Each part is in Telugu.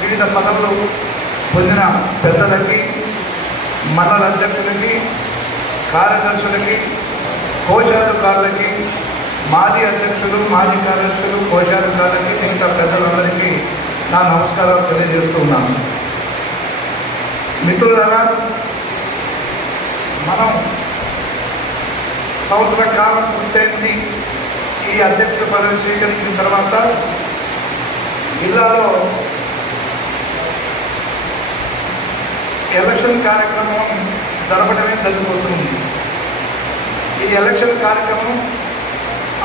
వివిధ పదవులు పొందిన పెద్దలకి, మండల అధ్యక్షులకి, కార్యదర్శులకి, కోశాధికారులకి, మాజీ అధ్యక్షులు, మాజీ కార్యదర్శులు, కోశాధికారులకి, మిగతా పెద్దలందరికీ నా నమస్కారాలు తెలియజేస్తూ ఉన్నాను. మిత్రులారా, మనం సంవత్సర కాలం పూర్తయింది. ఈ అధ్యక్షుల పదవి స్వీకరించిన తర్వాత జిల్లాలో ఎలక్షన్ కార్యక్రమం జరపడమే జరిగిపోతుంది. ఈ ఎలక్షన్ కార్యక్రమం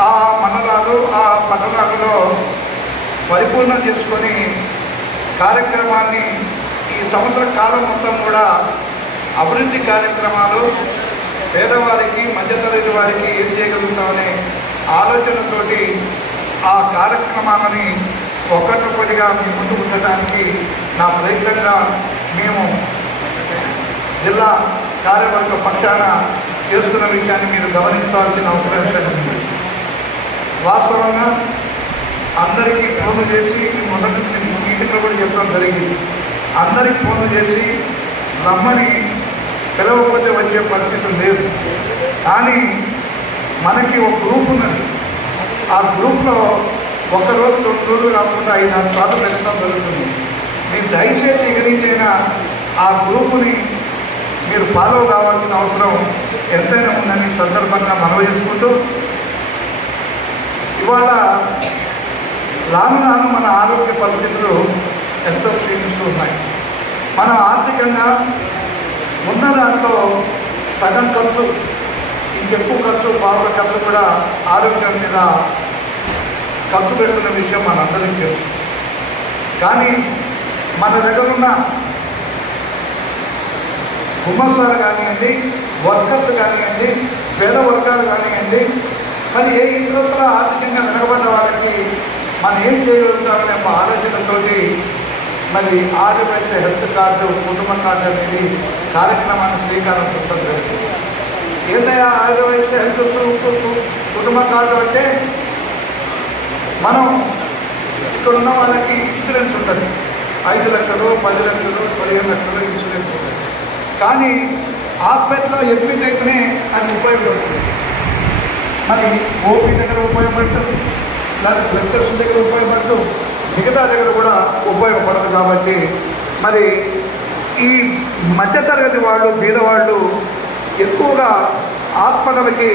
ఆ మండలాలు, ఆ పట్టణాలలో పరిపూర్ణం చేసుకొని కార్యక్రమాన్ని ఈ సంవత్సర కాలం మొత్తం కూడా అభివృద్ధి కార్యక్రమాలు, పేదవారికి, మధ్యతరగతి వారికి ఏం చేయగలుగుతామనే ఆలోచనతోటి ఆ కార్యక్రమాలని ఒక్కొక్కటిగా మీ ముందు ఉంచడానికి నా ప్రయత్నంగా మేము జిల్లా కార్యవర్గ పక్షాన చేస్తున్న విషయాన్ని మీరు గమనించాల్సిన అవసరం ఉంది. వాస్తవంగా అందరికీ ఫోన్లు చేసి, మొదటి మీటింగ్లో కూడా చెప్పడం జరిగింది, అందరికీ ఫోన్లు చేసి రమ్మని పిలవకపోతే వచ్చే పరిస్థితి లేదు. కానీ మనకి ఒక గ్రూప్ ఉన్నది. ఆ గ్రూప్లో ఒకరోజు 2 రోజులు కాకుండా 5-6 సార్లు పెట్టడం జరుగుతుంది. మీరు దయచేసి ఎగిరించైనా ఆ గ్రూపుని మీరు ఫాలో కావాల్సిన అవసరం ఎంతైనా ఉందని సందర్భంగా మనవి చేసుకుంటూ, ఇవాళ రాను రాను మన ఆరోగ్య పరిస్థితులు ఎంతో క్షీణిస్తూ ఉన్నాయి. మన ఆర్థికంగా ఉన్న దాంట్లో సగం ఖర్చు, ఇంకెక్కువ ఖర్చు, బావుల ఖర్చు కూడా ఆరోగ్యం మీద ఖర్చు పెడుతున్న విషయం మనందరికీ తెలుసు. కానీ మన దగ్గర ఉన్న గుమస్తాలు కానివ్వండి, వర్కర్స్ కానివ్వండి, పేద వర్గాలు కానివ్వండి, మరి ఏ ఇతరుల ఆర్థికంగా వెనకబడ్డ వాళ్ళకి మనం ఏం చేయగలుగుతామనే ఆలోచనతోటి మరి ఆదివాసీ హెల్త్ కార్డు, కుటుంబ కార్డు అనేది కార్యక్రమాన్ని శ్రీకారం చుట్టడం జరిగింది. ఏంటయ్యా ఆదివాసీ హెల్త్ కుటుంబ కార్డు అంటే, మనం ఇక్కడ ఉన్న వాళ్ళకి ఇన్సూరెన్స్ ఉంటుంది. 5 లక్షలు, 10 లక్షలు, 15 లక్షలు ఇన్సూరెన్స్ ఉంటుంది. కానీ హాస్పిటల్లో అడ్మిట్ అయితేనే అది ఉపయోగపడుతుంది. మరి ఓపీ దగ్గర ఉపయోగపడుతుంది, దాని బ్లడ్ టెస్ట్ దగ్గర ఉపయోగపడుతుంది, మిగతా దగ్గర కూడా ఉపయోగపడదు. కాబట్టి మరి ఈ మధ్యతరగతి వాళ్ళు, బీదవాళ్ళు ఎక్కువగా హాస్పిటల్కి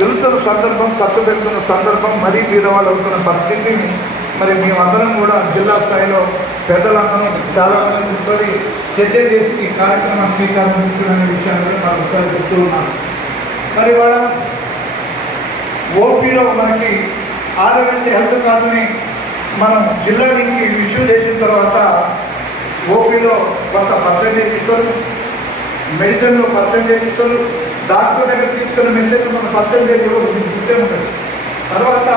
వెళుతున్న సందర్భం, ఖర్చు పెడుతున్న సందర్భం, మరీ బీదవాళ్ళు అవుతున్న పరిస్థితిని మరి మేమందరం కూడా జిల్లా స్థాయిలో పెద్దలందరం చాలామంది కూర్చొని చర్చ చేసి ఈ కార్యక్రమం శ్రీకారం చుట్టుకునే విషయాన్ని మనం ఒకసారి చెప్తూ ఉన్నాం. మరి ఇవాళ ఓపీలో మనకి ఆదివాసీ హెల్త్ కార్డుని మనం జిల్లా నుంచి ఇష్యూ చేసిన తర్వాత ఓపీలో కొంత పర్సెంటేజ్ ఇస్తారు, మెడిసిన్లో పర్సెంటేజ్ ఇస్తారు, డాక్టర్ దగ్గర తీసుకున్న మెడిసిన్ కొంత పర్సెంటేజ్ కూడా ఉంటుంది. తర్వాత